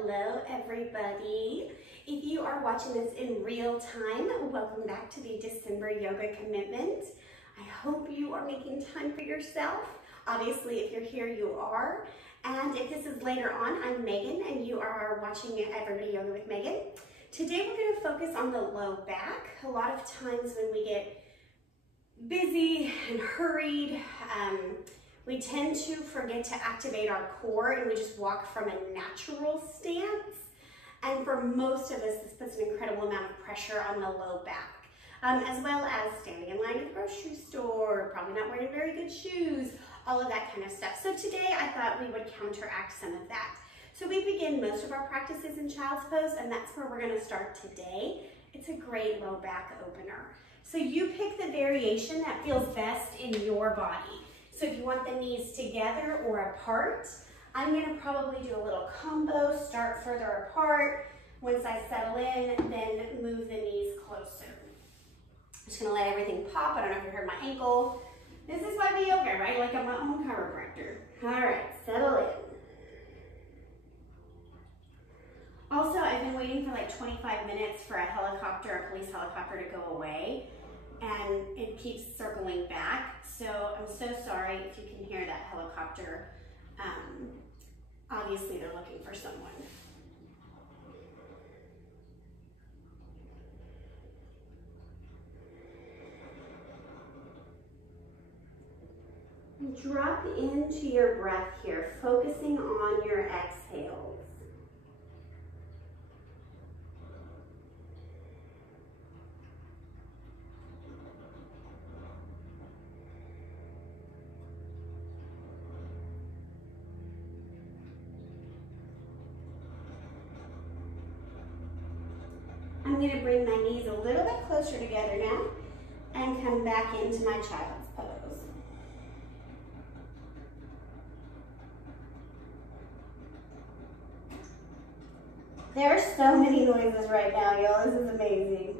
Hello everybody. If you are watching this in real time, welcome back to the December Yoga Commitment. I hope you are making time for yourself. Obviously, if you're here, you are. And if this is later on, I'm Megan and you are watching EveryBody Yoga with Megan. Today we're going to focus on the low back. A lot of times when we get busy and hurried, we tend to forget to activate our core and we just walk from a natural stance. And for most of us, this puts an incredible amount of pressure on the low back, as well as standing in line at the grocery store, probably not wearing very good shoes, all of that kind of stuff. So today I thought we would counteract some of that. So we begin most of our practices in Child's Pose, and that's where we're gonna start today. It's a great low back opener. So you pick the variation that feels best in your body. So if you want the knees together or apart, I'm gonna probably do a little combo, start further apart. Once I settle in, then move the knees closer. I'm just gonna let everything pop. I don't know if you heard my ankle. This is why we yoga, right? Like I'm my own chiropractor. All right, settle in. Also, I've been waiting for like 25 minutes for a police helicopter to go away, and it keeps circling back. So I'm so sorry if you can hear that helicopter. Obviously they're looking for someone. Drop into your breath here, focusing on your exhales. I'm going to bring my knees a little bit closer together now and come back into my Child's Pose. There are so many noises right now, y'all. This is amazing.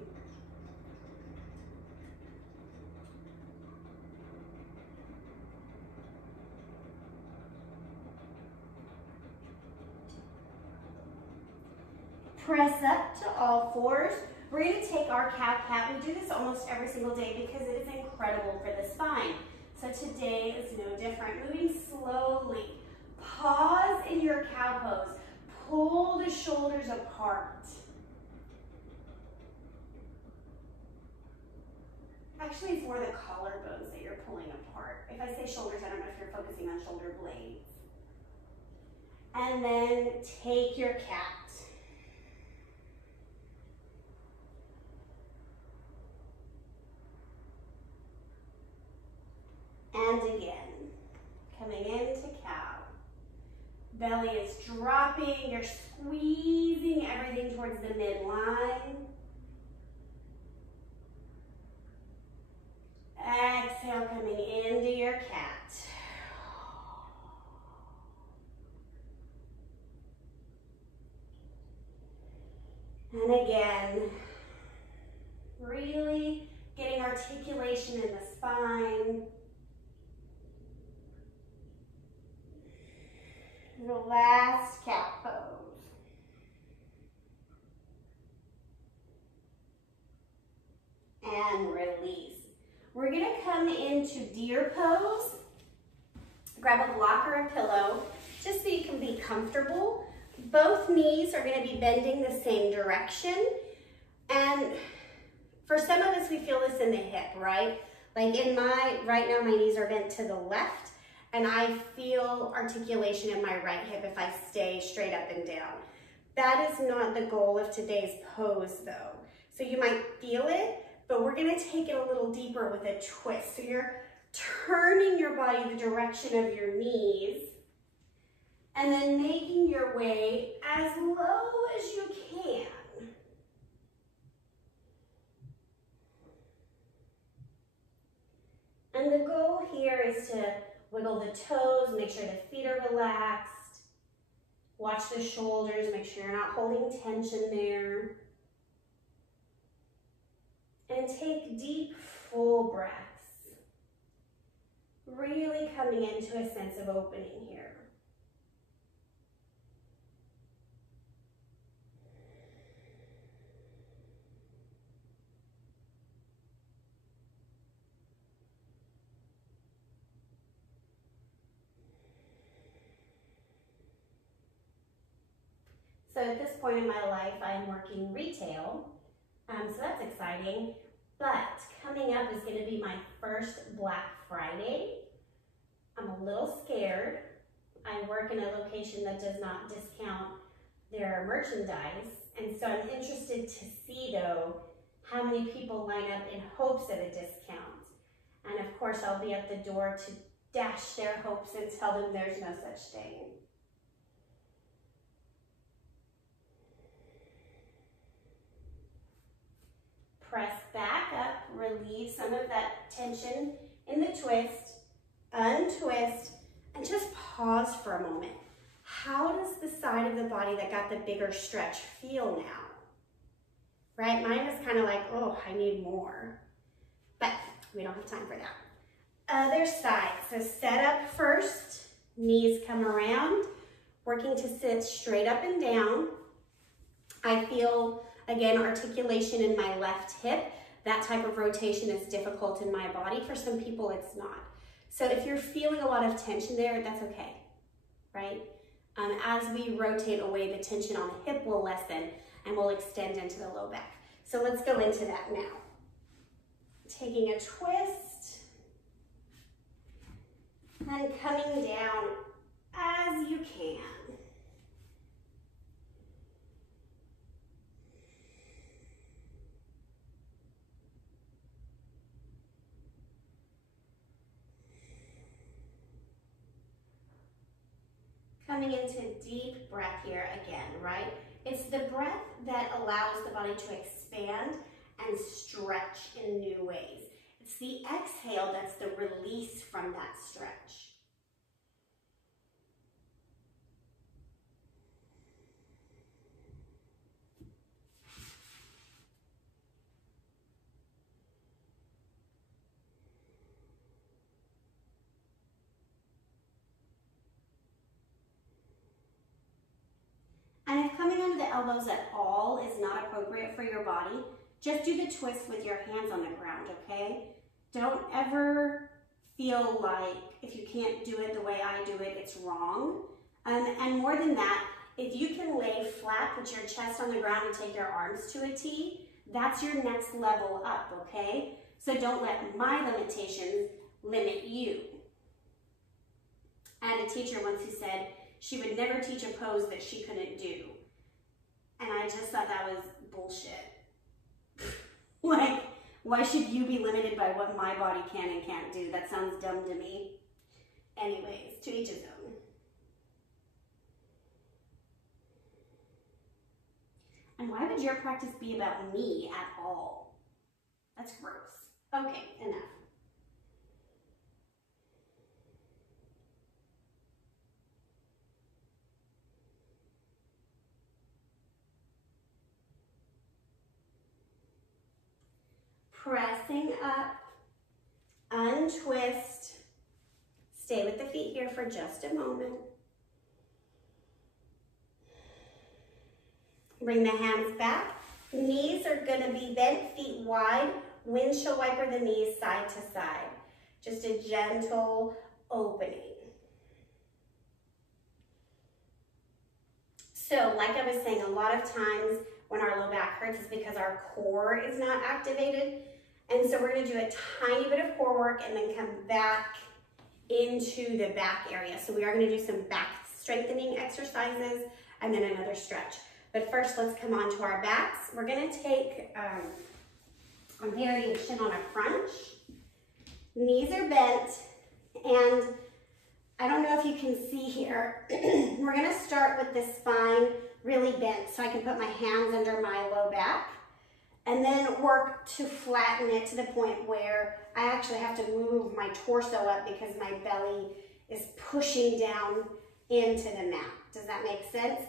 Press up to all fours. We're going to take our cow-cat. We do this almost every single day because it is incredible for the spine. So today is no different. Moving slowly. Pause in your cow pose. Pull the shoulders apart. Actually, it's more the collarbones that you're pulling apart. If I say shoulders, I don't know if you're focusing on shoulder blades. And then take your cat. And again, coming into cow. Belly is dropping, you're squeezing everything towards the midline. Exhale, coming into your cat. And again, really getting articulation in the spine. Last cat pose. And release. We're going to come into deer pose. Grab a block or a pillow just so you can be comfortable. Both knees are going to be bending the same direction. And for some of us, we feel this in the hip, right? Like right now my knees are bent to the left. And I feel articulation in my right hip if I stay straight up and down. That is not the goal of today's pose though. So you might feel it, but we're gonna take it a little deeper with a twist. So you're turning your body the direction of your knees and then making your way as low as you can. And the goal here is to wiggle the toes, make sure the feet are relaxed. Watch the shoulders, make sure you're not holding tension there. And take deep, full breaths. Really coming into a sense of opening here. So at this point in my life, I'm working retail, so that's exciting. But coming up is going to be my first Black Friday. I'm a little scared. I work in a location that does not discount their merchandise, and so I'm interested to see, though, how many people line up in hopes of a discount. And of course, I'll be at the door to dash their hopes and tell them there's no such thing. Press back up, relieve some of that tension in the twist, untwist, and just pause for a moment. How does the side of the body that got the bigger stretch feel now? Right, mine was kind of like, oh, I need more. But we don't have time for that. Other side, so set up first, knees come around, working to sit straight up and down. I feel, again, articulation in my left hip. That type of rotation is difficult in my body. For some people, it's not. So if you're feeling a lot of tension there, that's okay, right? As we rotate away, the tension on the hip will lessen and will extend into the low back. So let's go into that now. Taking a twist and coming down as you can. Coming into deep breath here again, right? It's the breath that allows the body to expand and stretch in new ways. It's the exhale that's the release from that stretch. And if coming under the elbows at all is not appropriate for your body, just do the twist with your hands on the ground, okay? Don't ever feel like if you can't do it the way I do it, it's wrong. And more than that, if you can lay flat, put your chest on the ground and take your arms to a T, that's your next level up, okay? So don't let my limitations limit you. I had a teacher once who said she would never teach a pose that she couldn't do. And I just thought that was bullshit. Like, why should you be limited by what my body can and can't do? That sounds dumb to me. Anyways, to each his own. And why would your practice be about me at all? That's gross. Okay, enough. Pressing up, untwist. Stay with the feet here for just a moment. Bring the hands back. Knees are going to be bent, feet wide. Windshield wiper the knees side to side. Just a gentle opening. So, like I was saying, a lot of times when our low back hurts is because our core is not activated. And so we're going to do a tiny bit of core work and then come back into the back area. So we are going to do some back strengthening exercises and then another stretch. But first, let's come on to our backs. We're going to take a variation on a crunch. Knees are bent, and I don't know if you can see here. We're going to start with the spine really bent so I can put my hands under my low back and then work to flatten it to the point where I actually have to move my torso up because my belly is pushing down into the mat. Does that make sense?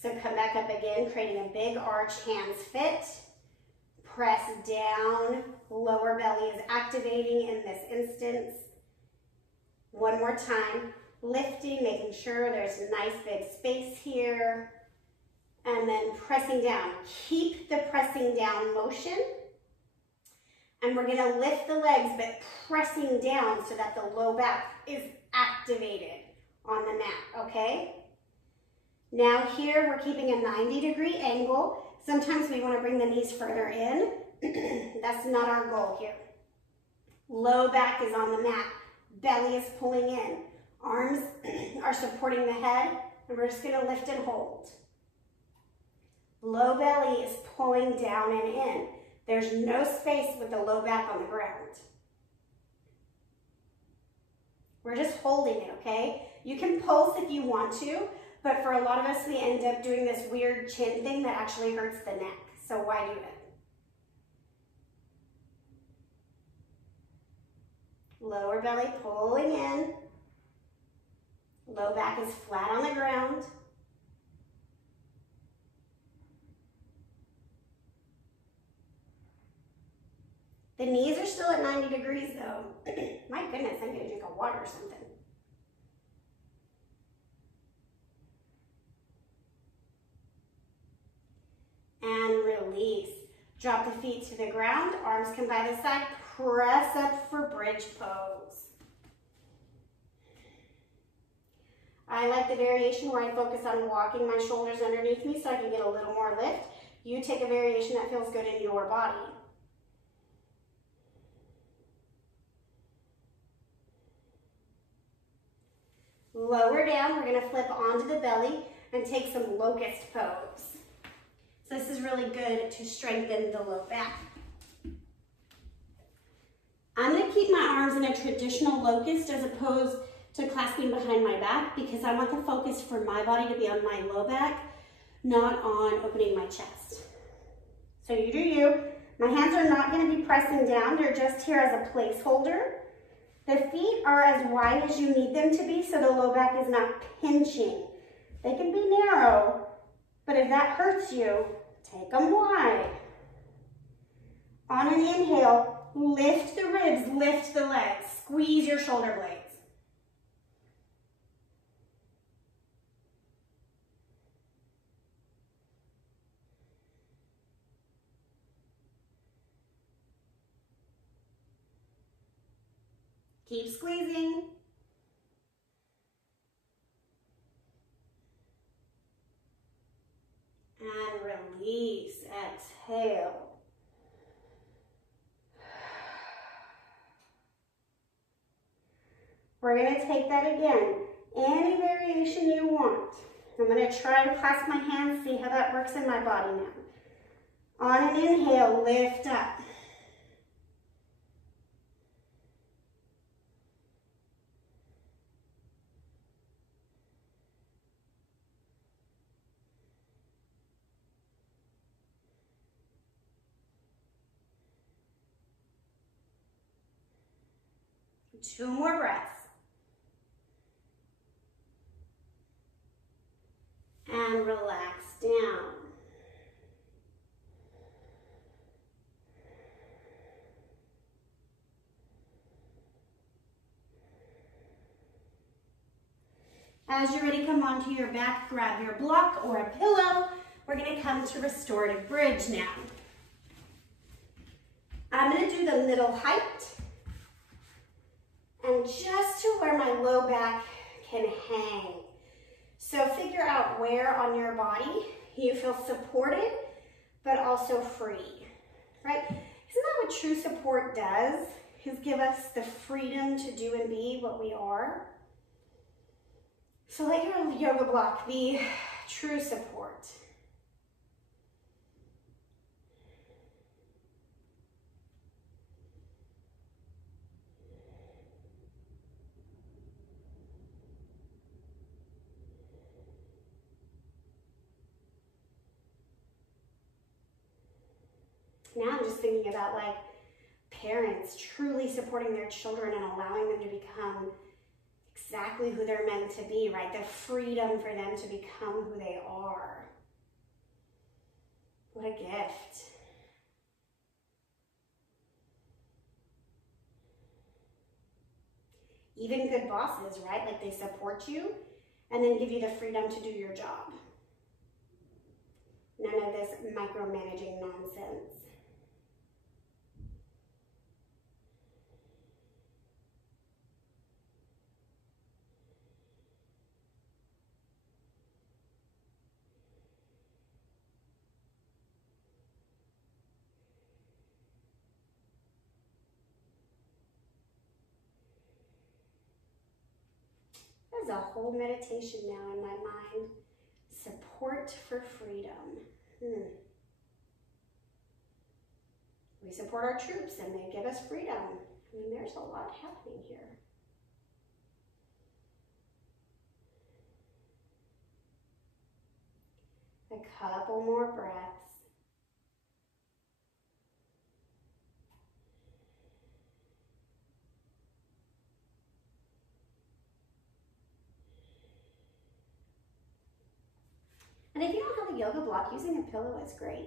So come back up again, creating a big arch, hands fit. Press down, lower belly is activating in this instance. One more time, lifting, making sure there's a nice big space here. And then pressing down. Keep the pressing down motion. And we're gonna lift the legs, but pressing down so that the low back is activated on the mat, okay? Now here we're keeping a 90-degree angle. Sometimes we want to bring the knees further in. That's not our goal here. Low back is on the mat. Belly is pulling in. Arms are supporting the head, and we're just going to lift and hold. Low belly is pulling down and in. There's no space with the low back on the ground. We're just holding it, okay? You can pulse if you want to, but for a lot of us, we end up doing this weird chin thing that actually hurts the neck. So why do it? Lower belly pulling in. Low back is flat on the ground. The knees are still at 90 degrees though. My goodness, I'm gonna drink a water or something. And release. Drop the feet to the ground, arms come by the side, press up for bridge pose. I like the variation where I focus on walking my shoulders underneath me so I can get a little more lift. You take a variation that feels good in your body. Lower down, we're gonna flip onto the belly and take some locust pose. So this is really good to strengthen the low back. I'm gonna keep my arms in a traditional locust as opposed to clasping behind my back because I want the focus for my body to be on my low back, not on opening my chest. So you do you. My hands are not gonna be pressing down, they're just here as a placeholder. The feet are as wide as you need them to be so the low back is not pinching. They can be narrow, but if that hurts you, take them wide. On an inhale, lift the ribs, lift the legs, squeeze your shoulder blades. Keep squeezing. And release, exhale. We're going to take that again. Any variation you want. I'm going to try to clasp my hands, see how that works in my body now. On an inhale, lift up. Two more breaths. And relax down. As you're ready, come onto your back, grab your block or a pillow. We're going to come to Restorative Bridge now. I'm going to do the middle height. And just to where my low back can hang. So figure out where on your body you feel supported, but also free, right? Isn't that what true support does? Is give us the freedom to do and be what we are. So let your yoga block be true support. Now I'm just thinking about like parents truly supporting their children and allowing them to become exactly who they're meant to be, right? The freedom for them to become who they are. What a gift. Even good bosses, right? Like they support you and then give you the freedom to do your job. None of this micromanaging nonsense. is a whole meditation now in my mind. Support for freedom. We support our troops and they give us freedom. I mean, there's a lot happening here. A couple more breaths. And if you don't have a yoga block, using a pillow is great.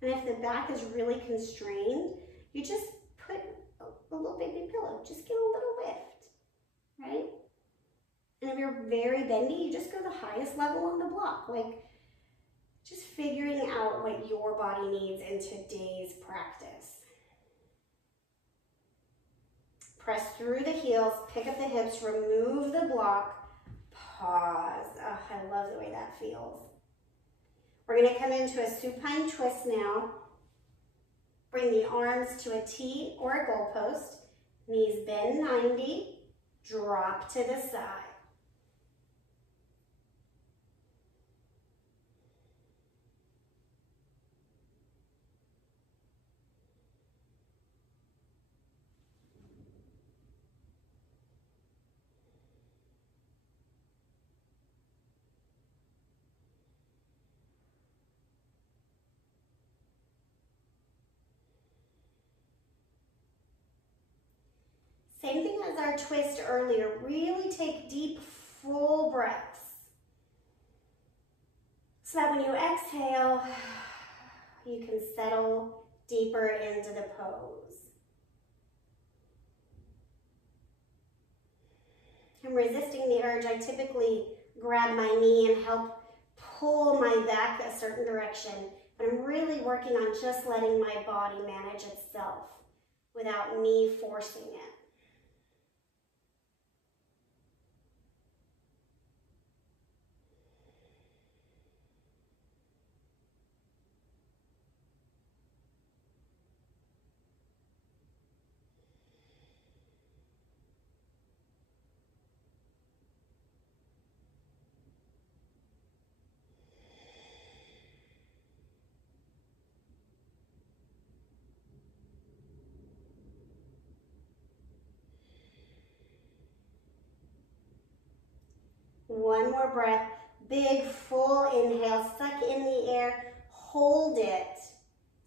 And if the back is really constrained, you just put a little baby pillow. Just get a little lift, right? And if you're very bendy, you just go the highest level on the block. Like, just figuring out what your body needs in today's practice. Press through the heels, pick up the hips, remove the block, pause. Oh, I love the way that feels. We're going to come into a supine twist now. Bring the arms to a T or a goalpost. Knees bend 90, drop to the side. Same thing as our twist earlier. Really take deep, full breaths. So that when you exhale, you can settle deeper into the pose. I'm resisting the urge. I typically grab my knee and help pull my back a certain direction, but I'm really working on just letting my body manage itself without me forcing it. One more breath, big full inhale, suck in the air, hold it,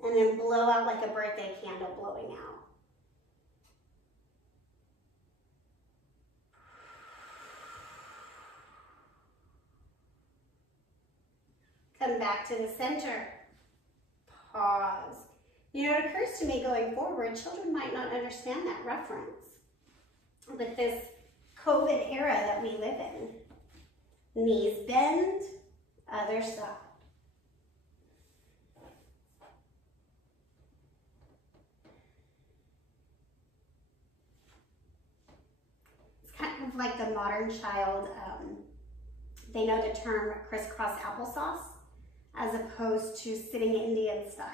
and then blow out like a birthday candle blowing out. Come back to the center, pause. You know, it occurs to me going forward, children might not understand that reference with this COVID era that we live in. Knees bend, other side. It's kind of like the modern child, they know the term crisscross applesauce as opposed to sitting Indian style.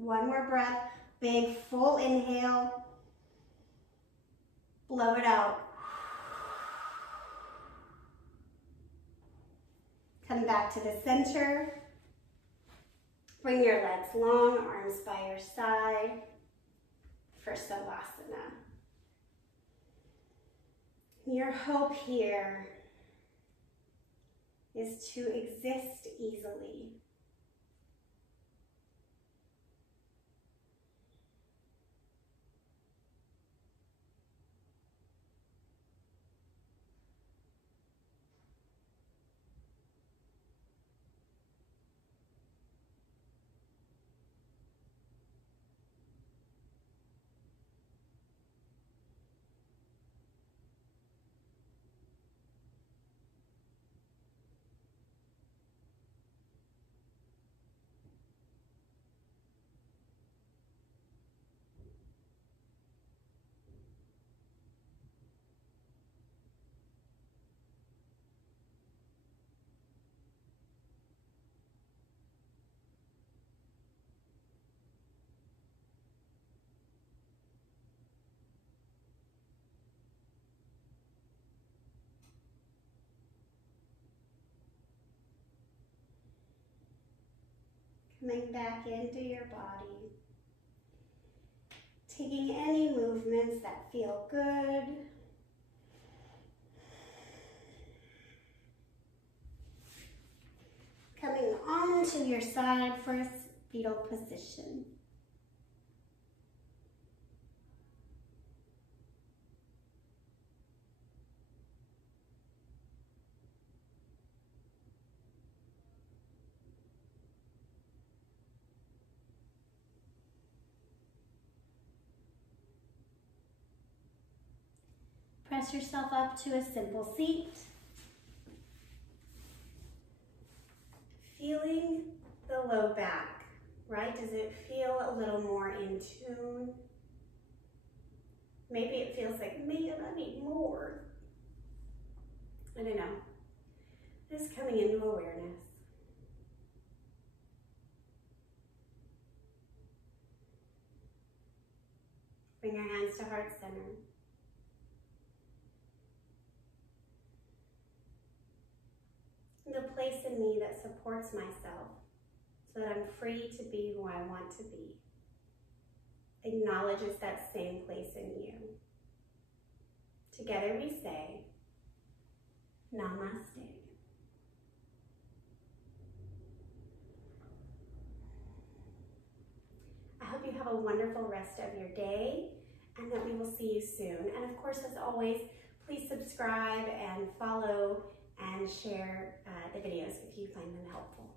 One more breath, big full inhale, blow it out. Come back to the center. Bring your legs long, arms by your side for Savasana. Your hope here is to exist easily. Coming back into your body. Taking any movements that feel good. Coming onto your side for a fetal position. Press yourself up to a simple seat. Feeling the low back, right? Does it feel a little more in tune? Maybe it feels like, man, I need more. I don't know. Just coming into awareness. Bring your hands to heart center. The place in me that supports myself so that I'm free to be who I want to be. Acknowledges that same place in you. Together we say, Namaste. I hope you have a wonderful rest of your day and that we will see you soon. And of course, as always, please subscribe and follow and share the videos if you find them helpful.